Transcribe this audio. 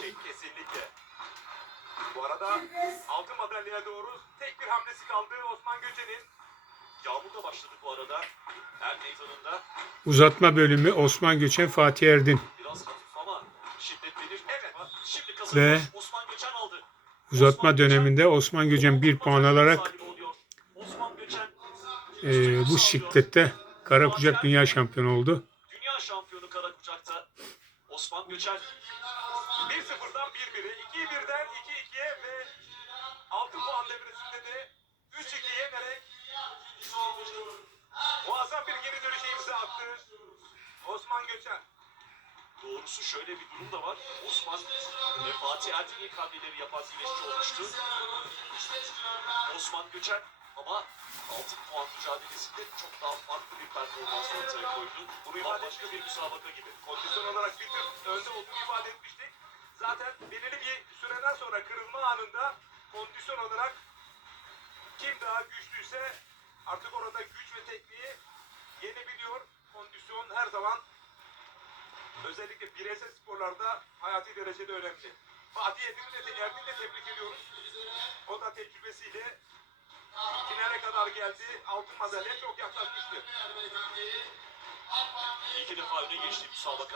şey kesinlikle. Bu arada altın madalyaya doğru tek bir hamlesi kaldı Osman Göçen'in. Yağmur da başladı bu arada. Er meydanında Uzatma bölümü Osman Göçen Fatih Erdin. biraz hafif ama şiddetlenir. Evet. Şimdi Ve- kazanmış. Osman Göçen aldı. Uzatma döneminde Osman Göçen bir puan alarak. Osman eee, bu şiddette kara kucak dünya şampiyonu oldu. dünya şampiyonu kara kucakta. Osman Göçen 1-0'dan 1-1'e, 2-1'den 2-2'ye ve 6 puan devresinde de 3-2 yenerek muazzam bir geri dönüşe imza attı. Osman Göçen. Doğrusu şöyle bir durum da var. Osman ve Fatih Erdin ilk hamleleri yapan güreşçi olmuştu. Osman Göçen ama altın puan mücadelesinde çok daha farklı bir performans ortaya koydu. Bunu Bambaşka bir müsabaka gibi. Kondisyon olarak önde olduğunu ifade etmiştik. Zaten belirli bir süreden sonra kırılma anında kondisyon olarak kim daha güçlüyse artık orada güç ve tekniği yenebiliyor. Kondisyon her zaman özellikle bireysel sporlarda hayati derecede önemli. Fatih Erdin'i de, Erdin'i de tebrik ediyoruz. O da tecrübesiyle finale kadar geldi. Altın madalya çok yaklaşmıştı. İki defa öne geçti müsabakada.